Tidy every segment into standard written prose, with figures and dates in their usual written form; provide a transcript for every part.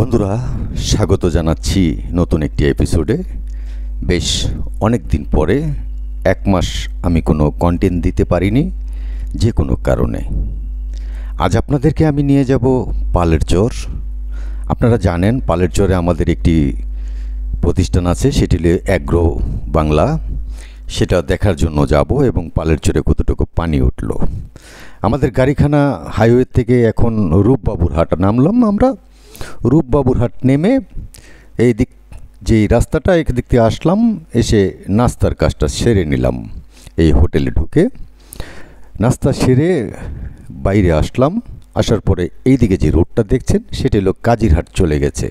বন্ধুরা, স্বাগত জানাচ্ছি নতুন একটি এপিসোডে। বেশ অনেক দিন পরে, এক মাস আমি কোনো কন্টেন্ট দিতে পারিনি যে কোনো কারণে। আজ আপনাদেরকে আমি নিয়ে যাব পালের চর। আপনারা জানেন পালের চরে আমাদের একটি প্রতিষ্ঠান আছে, সেটি হলো অ্যাগ্রো বাংলা। সেটা দেখার জন্য যাব এবং পালের চরে কতটুকু পানি উঠল। আমাদের গাড়িখানা হাইওয়ে থেকে এখন রূপবাবুরহাট নামলাম। আমরা রূপবাবুরহাট নেমে এই দিক যেই রাস্তাটা একদিক থেকে আসলাম, এসে নাস্তার কাজটা সেরে নিলাম। এই হোটেলে ঢুকে নাস্তা সেরে বাইরে আসলাম। আসার পরে এই দিকে যে রোডটা দেখছেন সেটা হলো কাজিরহাট চলে গেছে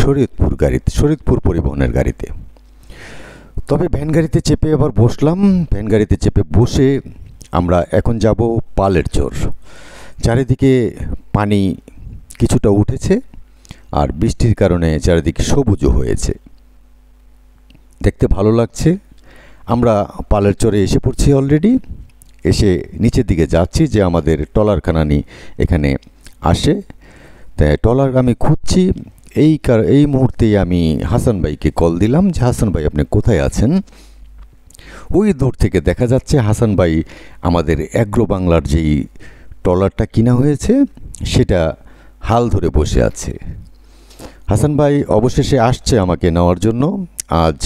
শরীয়তপুর পরিবহনের গাড়িতে। তবে ভ্যান গাড়িতে চেপে আবার বসলাম। ভ্যান গাড়িতে চেপে বসে আমরা এখন যাব পালের চর। চারিদিকে পানি কিছুটা উঠেছে আর বৃষ্টির কারণে চারিদিকে সবুজও হয়েছে, দেখতে ভালো লাগছে। আমরা পালের চরে এসে পড়ছি অলরেডি। এসে নিচের দিকে যাচ্ছি যে আমাদের ট্রলারখানা এখানে আসে। তাই ট্রলার আমি খুঁজছি। এই মুহূর্তেই আমি হাসান ভাইকে কল দিলাম যে হাসান ভাই আপনি কোথায় আছেন। ওই দূর থেকে দেখা যাচ্ছে হাসান ভাই আমাদের অ্যাগ্রো বাংলার যেই ট্রলারটা কিনা হয়েছে সেটা হাল ধরে বসে আছে। হাসান ভাই অবশেষে আসছে আমাকে নেওয়ার জন্য। আজ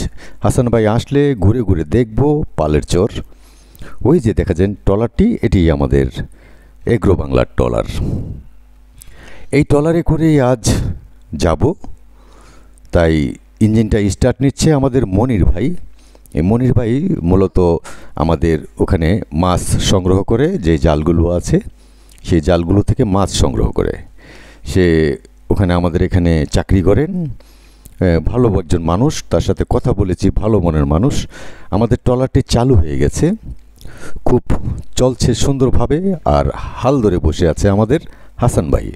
হাসান ভাই আসলে ঘুরে ঘুরে দেখব পালের চর। ওই যে দেখা যান ট্রলারটি, এটি আমাদের অ্যাগ্রো বাংলার ট্রলার। এই ট্রলারে করেই আজ যাব। তাই ইঞ্জিনটা স্টার্ট নিচ্ছে আমাদের মনির ভাই। এই মনির ভাই মূলত আমাদের ওখানে মাছ সংগ্রহ করে, যে জালগুলো আছে সেই জালগুলো থেকে মাছ সংগ্রহ করে। সে ওখানে আমাদের এখানে চাকরি করেন। ভালো একজন মানুষ, তার সাথে কথা বলেছি, ভালো মনের মানুষ। আমাদের ট্রলারটি চালু হয়ে গেছে, খুব চলছে সুন্দরভাবে। আর হাল ধরে বসে আছে আমাদের হাসান ভাই।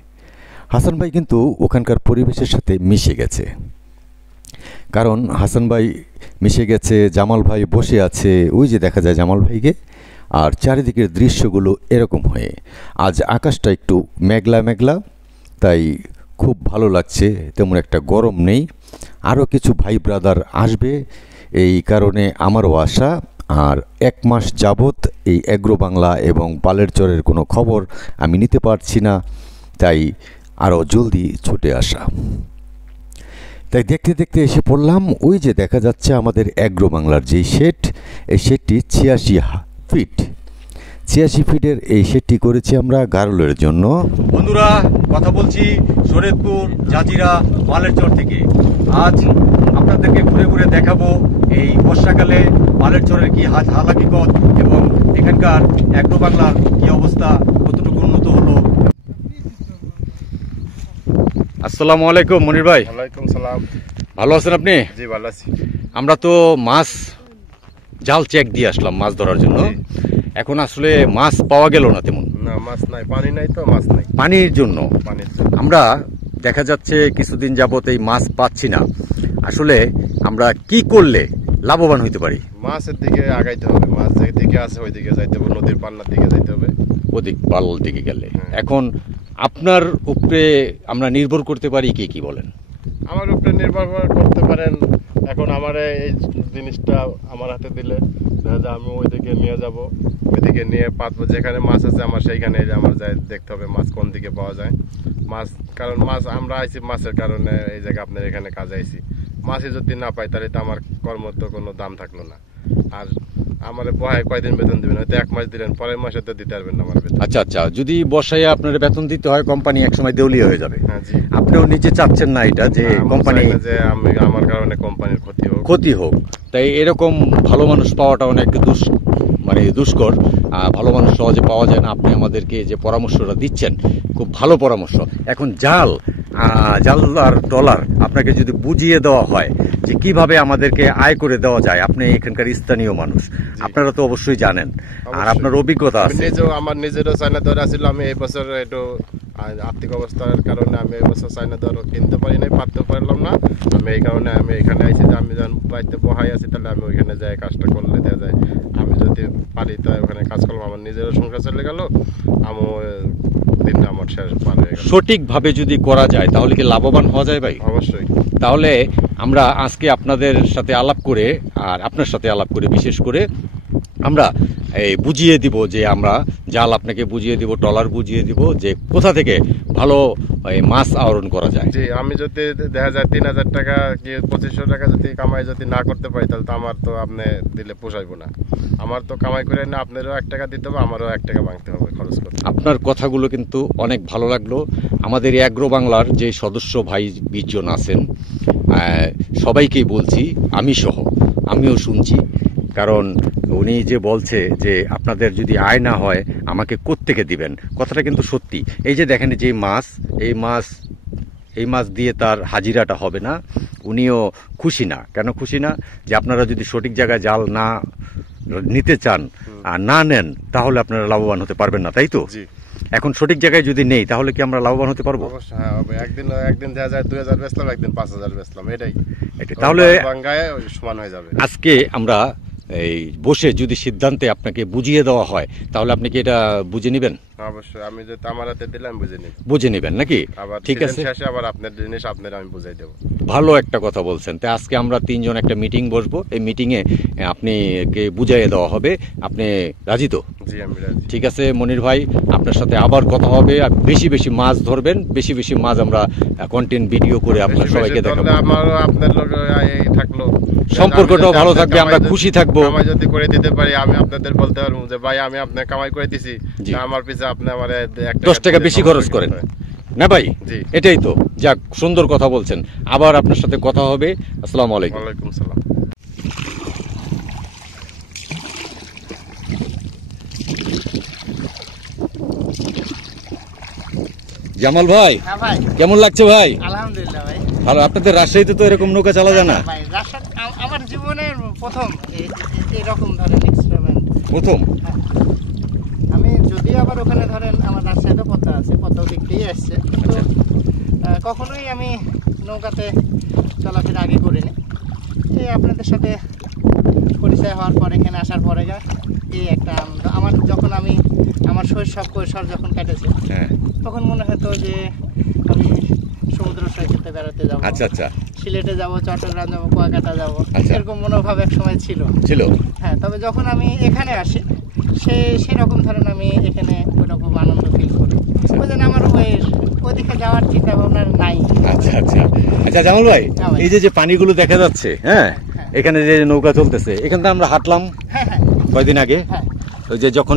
হাসান ভাই কিন্তু ওখানকার পরিবেশের সাথে মিশে গেছে, কারণ হাসান ভাই মিশে গেছে। জামাল ভাই বসে আছে, ওই যে দেখা যায় জামাল ভাইকে। আর চারিদিকের দৃশ্যগুলো এরকম হয়ে, আজ আকাশটা একটু মেঘলা মেঘলা, তাই খুব ভালো লাগছে, তেমন একটা গরম নেই। আরও কিছু ভাই ব্রাদার আসবে, এই কারণে আমারও আশা। আর এক মাস যাবৎ এই অ্যাগ্রো বাংলা এবং পালের চরের কোনো খবর আমি নিতে পারছি না, তাই আরও জলদি ছুটে আসা। তাই দেখতে দেখতে এসে পড়লাম। ওই যে দেখা যাচ্ছে আমাদের অ্যাগ্রো বাংলার যেই শেড, এই শেডটি 86 ফিটের এই শেডটি করেছি আমরা গারলের জন্য। বন্ধুরা, কথা বলছি শরীয়তপুর জাজিরা পালের চর থেকে। আজ আপনাদেরকে ঘুরে ঘুরে দেখাবো এই বর্ষাকালে পালের চরের কি হালাকিকত এবং এখানকার অ্যাগ্রো বাংলার কি অবস্থা, কতটুকু উন্নত হলো। আসসালামু আলাইকুম মনির ভাই। ওয়ালাইকুম সালাম। ভালো আছেন আপনি? জি ভালো আছি। আমরা তো মাছ জাল চেক দিয়ে আসলাম মাছ ধরার জন্য। এখন আসলে মাছ পাওয়া গেল না তেমন। না, মাছ নাই, পানি নাই, তো মাছ নাই। পানির জন্য জন্য আমরা দেখা যাচ্ছে কিছুদিন যাবত এই মাছ পাচ্ছি না। আসলে আমরা কি করলে লাভবান হইতে পারি? মাছের দিকে আগাইতে হবে, মাছ যেদিকে আছে ওই দিকে যাইতে হবে, নদীর পান্নার দিকে যাইতে হবে, ওদিক পাল দিকে গেলে। এখন আপনার উপরে আমরা নির্ভর করতে পারি কি বলেন? আমার উপরে নির্ভর করতে পারেন। এখন আমার এই জিনিসটা আমার হাতে দিলে দেখা যায় আমি ওইদিকে নিয়ে যাব, ওইদিকে নিয়ে পাতবো। যেখানে মাছ আছে আমার সেইখানে আমার যাই দেখতে হবে মাছ কোন দিকে পাওয়া যায়। মাছ, কারণ মাছ আমরা আইছি মাছের কারণে এই জায়গায় আপনার এখানে কাজে আইছি। মাছই যদি না পাই তাহলে তো আমার কর্ম তো কোনো দাম থাকলো না। আর আমার বহায় কয়দিন বেতন দিবেন? হয়তো এক মাস দিলেন, পরের মাসে তো দিতে পারবেন না আমার বেতন। আচ্ছা আচ্ছা, যদি বর্ষায় আপনার বেতন দিতে হয়, কোম্পানি একসময় দেউলিয়া হয়ে যাবে। হ্যাঁ জি। আপনিও নিজে চাচ্ছেন না এটা যে কোম্পানি, যে আমি আমার কারণে কোম্পানির ক্ষতি হোক। তাই এরকম ভালো মানুষ পাওয়াটা অনেক দুষ্কর। ভালো মানুষ সহজে পাওয়া যায় না। আপনি আমাদেরকে যে পরামর্শটা দিচ্ছেন খুব ভালো পরামর্শ। এখন জাল আর ট্রলার আপনাকে যদি বুঝিয়ে দেওয়া হয় যে কিভাবে আমাদেরকে আয় করে দেওয়া যায়, আপনি এখানকার স্থানীয় মানুষ, আপনারা তো অবশ্যই জানেন, আর আপনার অভিজ্ঞতা আছে। আমার নিজেরও চায়না দর আছিল। আমি এই বছর একটু আর্থিক অবস্থার কারণে আমি এই বছর চায়না দর কিনতে পারি নাই, পারতে পারলাম না। আমি এই কারণে আমি এখানে আইছি যে আমি যখন বাড়িতে বহাই আছি তাহলে আমি ওইখানে যাই কাজটা করলে দেওয়া যায়। আমি যদি পারি তো ওখানে কাজ করলাম, আমার নিজেরও সংসার চলে গেল, আমি দিনটা আমার শেষ পার হয়ে গেল। সঠিকভাবে যদি করা যায় তাহলে কি লাভবান হওয়া যায় ভাই? অবশ্যই। তাহলে আমরা আজকে আপনাদের সাথে আলাপ করে আর আপনার সাথে আলাপ করে বিশেষ করে আমরা এই বুঝিয়ে দিব যে আমরা জাল আপনাকে বুঝিয়ে দিব, ট্রলার বুঝিয়ে দিব যে কোথা থেকে ভালো এই মাছ আহরণ করা যায়। জি, আমি যদি দেখা যায় 3000 টাকা কি 2500 টাকা যদি কামাই যদি না করতে পারি তাহলে তো আমার তো আপনি দিলে পোষাইবো না। আমার তো কামাই করে না আপনারও 1 টাকা দিতে হবে, আমারও 1 টাকা ভাঙতে হবে খরচ করতে। আপনার কথাগুলো কিন্তু অনেক ভালো লাগলো। আমাদের অ্যাগ্রো বাংলার যে সদস্য ভাই 20 জন আছেন সবাইকেই বলছি, আমি সহ আমিও শুনছি, কারণ উনি যে বলছে যে আপনাদের যদি আয় না হয় আমাকে কোত্থেকে দিবেন, কথাটা কিন্তু সত্যি। এই যে দেখেন যে মাছ, এই মাছ দিয়ে তার হাজিরাটা হবে না, উনিও খুশি না। কেন খুশি না? যে আপনারা যদি সঠিক জায়গায় জাল না নিতে চান আর না নেন তাহলে আপনারা লাভবান হতে পারবেন না, তাই তো? জি। এখন সঠিক জায়গায় যদি নেই তাহলে কি আমরা লাভবান হতে পারবো? অবশ্যই, হ্যাঁ হবে। একদিন দেখা যায় 2000 বেচলাম, একদিন 5000 বেচলাম, এটাই তাহলে বাঙ্গায় সমান হয়ে যাবে। আজকে আমরা এই বসে যদি সিদ্ধান্তে আপনাকে বুঝিয়ে দেওয়া হয় তাহলে আপনি কি এটা বুঝে নেবেন? অবশ্যই, আমি যদি আমার হাতে দিলাম বুঝে নেবেন নাকি? আবার ঠিক আছে, শেষে আবার আপনার জিনিস আপনার আমি বুঝাই দেবো। ভালো একটা কথা বলছেন। তাই আজকে আমরা 3 জন একটা মিটিং বসবো, এই মিটিংয়ে আপনিকে বুঝিয়ে দেওয়া হবে। আপনি রাজি তো? জি, আমি রাজি। ঠিক আছে মনির ভাই, আপনার সাথে আবার কথা হবে। আর বেশি বেশি মাছ ধরবেন, বেশি বেশি মাছ আমরা কন্টেন্ট ভিডিও করে আপনার সবাইকে দেখাবো। আমারও আপনার লোক থাকলো, সম্পর্কটাও ভালো থাকবে, আমরা খুশি থাকবো। কামাই যদি করে দিতে পারি আমি আপনাদের বলতে পারবো যে ভাই আমি আপনার কামাই করে দিছি, আমার পিছে আপনি আমার 10 টাকা বেশি খরচ করেন না ভাই? জি, এটাই তো। যাক, সুন্দর কথা বলছেন। আবার আপনার সাথে কথা হবে। আসসালামু আলাইকুম। ওয়ালাইকুম সালাম। জামাল ভাই, হ্যাঁ ভাই, কেমন লাগছে ভাই? আলহামদুলিল্লাহ ভাই। ভালো। আপনাদের রাজশাহীতে তো এরকম নৌকা চালা যায় না? ভাই, আমার জীবনের প্রথম এরকম ধরেন এক্সপেরিমেন্ট প্রথম? আমি যদি আবার ওখানে ধরেন আমার রাজশাহীতে পদ্মা আছে, পদ্মা দিক দিয়েই আসছে, তো কখনোই আমি নৌকাতে চলাফেরা আগে করিনি। এই আপনাদের সাথে পরিচয় হওয়ার পর, এখানে আসার পরে এই একটা আনন্দ আমার। যখন আমি আমার শৈশব কৈশোর যখন কেটেছে তখন মনে হতো যে আমি সমুদ্র সৈকতে বেড়াতে যাবো, আচ্ছা আচ্ছা, সিলেটে যাব, চট্টগ্রাম যাব, কুয়াকাটা যাব, আচ্ছা। এরকম মনোভাব এক সময় ছিল। হ্যাঁ, তবে যখন আমি এখানে আসি সেরকম ধরেন আমি এখানে ওইরকম আনন্দ ফিল করি। ওই জন্য আমার ওইদিকে যাওয়ার চিন্তা ভাবনা নাই। আচ্ছা আচ্ছা আচ্ছা জামাল ভাই, এই যে পানিগুলো দেখা যাচ্ছে, হ্যাঁ, এখানে যে নৌকা চলতেছে, এখান থেকে আমরা হাঁটলাম কয়দিন আগে, ওই যে যখন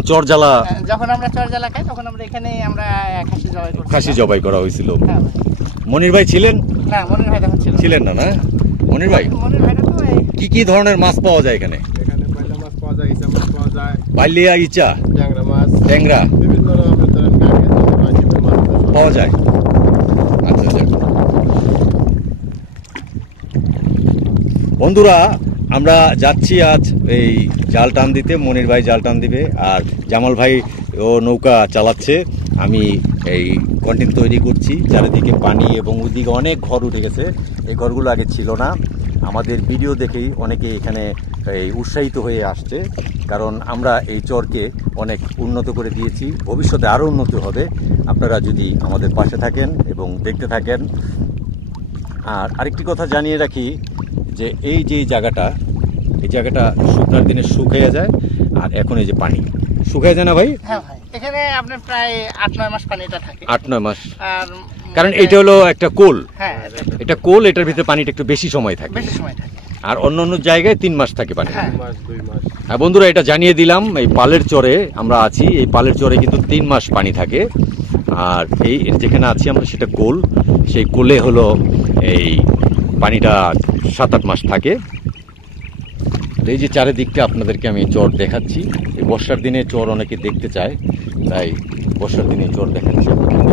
যখন আমরা চরজালা খাই তখন আমরা এখানে আমরা খাসি জবাই করা হয়েছিল। হ্যাঁ, মনির ভাই ছিলেন না? মনির ভাই তখন ছিলেন না? না মনির ভাই, কি কি ধরনের মাছ পাওয়া যায় এখানে? এখানে পয়লা মাছ পাওয়া যায়, ইচা মাছ পাওয়া যায়, বাইলিয়া, ইচা, ট্যাংরা মাছ, ট্যাংরা বিভিন্ন রকমের ধরেন মাছ পাওয়া যায়। আচ্ছা আচ্ছা বন্ধুরা, আমরা যাচ্ছি আজ এই জাল টান দিতে। মনির ভাই জাল টান দিবে আর জামাল ভাই ও নৌকা চালাচ্ছে। আমি এই কন্টেন্ট তৈরি করছি। চারিদিকে পানি এবং ওইদিকে অনেক ঘর উঠে গেছে। এই ঘরগুলো আগে ছিল না। আমাদের ভিডিও দেখেই অনেকে এখানে এই উৎসাহিত হয়ে আসছে, কারণ আমরা এই চরকে অনেক উন্নত করে দিয়েছি। ভবিষ্যতে আরও উন্নত হবে আপনারা যদি আমাদের পাশে থাকেন এবং দেখতে থাকেন। আর আরেকটি কথা জানিয়ে রাখি যে এই যে জায়গাটা, এই জায়গাটা শুকনার দিনে শুকিয়ে যায়, আর এখন এই যে পানি শুকিয়ে যায় না ভাই? হ্যাঁ ভাই, এখানে আপনার প্রায় 8-9 মাস পানিটা থাকে। 8-9 মাস, আর কারণ এটা হলো একটা কোল। হ্যাঁ, এটা কোল, এটার ভিতরে পানিটা একটু বেশি সময় থাকে। আর অন্য অন্য জায়গায় 3 মাস থাকে পানি। 2 মাস। হ্যাঁ বন্ধুরা, এটা জানিয়ে দিলাম। এই পালের চরে আমরা আছি, এই পালের চরে কিন্তু 3 মাস পানি থাকে। আর এই যেখানে আছি আমরা সেটা কোল, সেই কোলে হলো এই পানিটা 7-8 মাস থাকে। এই যে চারিদিকটা আপনাদেরকে আমি চর দেখাচ্ছি। এই বর্ষার দিনে চর অনেকে দেখতে চায়, তাই বর্ষার দিনে চর দেখাচ্ছি আপনাদের।